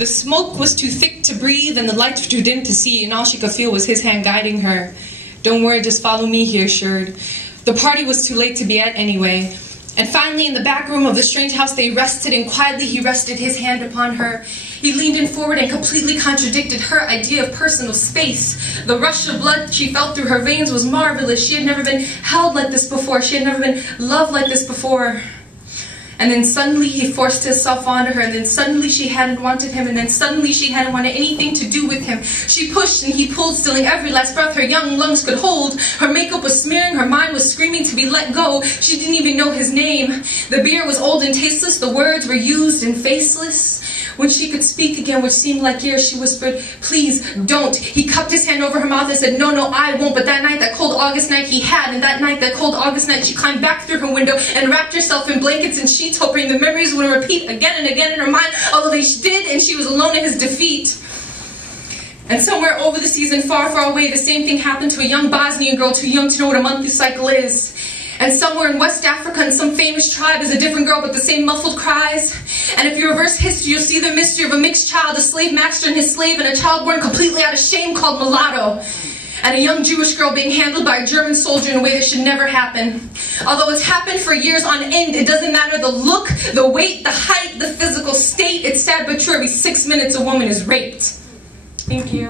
The smoke was too thick to breathe and the lights were too dim to see, and all she could feel was his hand guiding her. "Don't worry, just follow me," he assured. The party was too late to be at anyway. And finally, in the back room of the strange house, they rested, and quietly he rested his hand upon her. He leaned in forward and completely contradicted her idea of personal space. The rush of blood she felt through her veins was marvelous. She had never been held like this before. She had never been loved like this before. And then suddenly he forced himself onto her, and then suddenly she hadn't wanted him, and then suddenly she hadn't wanted anything to do with him. She pushed and he pulled, stealing every last breath her young lungs could hold. Her makeup was smearing, her mind was screaming to be let go. She didn't even know his name. The beer was old and tasteless, the words were used and faceless. When she could speak again, which seemed like years, she whispered, "Please, don't." He cupped his hand over her mouth and said, "No, no, I won't." But that night, that cold August night, he had. And that night, that cold August night, she climbed back through her window and wrapped herself in blankets and sheets, hoping the memories would repeat again and again in her mind, although they did, and she was alone in his defeat. And somewhere over the seas and far, far away, the same thing happened to a young Bosnian girl too young to know what a monthly cycle is. And somewhere in West Africa, in some famous tribe, is a different girl, but the same muffled cries. And if you reverse history, you'll see the mystery of a mixed child, a slave master and his slave, and a child born completely out of shame called mulatto. And a young Jewish girl being handled by a German soldier in a way that should never happen. Although it's happened for years on end, it doesn't matter the look, the weight, the height, the physical state. It's sad but true, every 6 minutes a woman is raped. Thank you.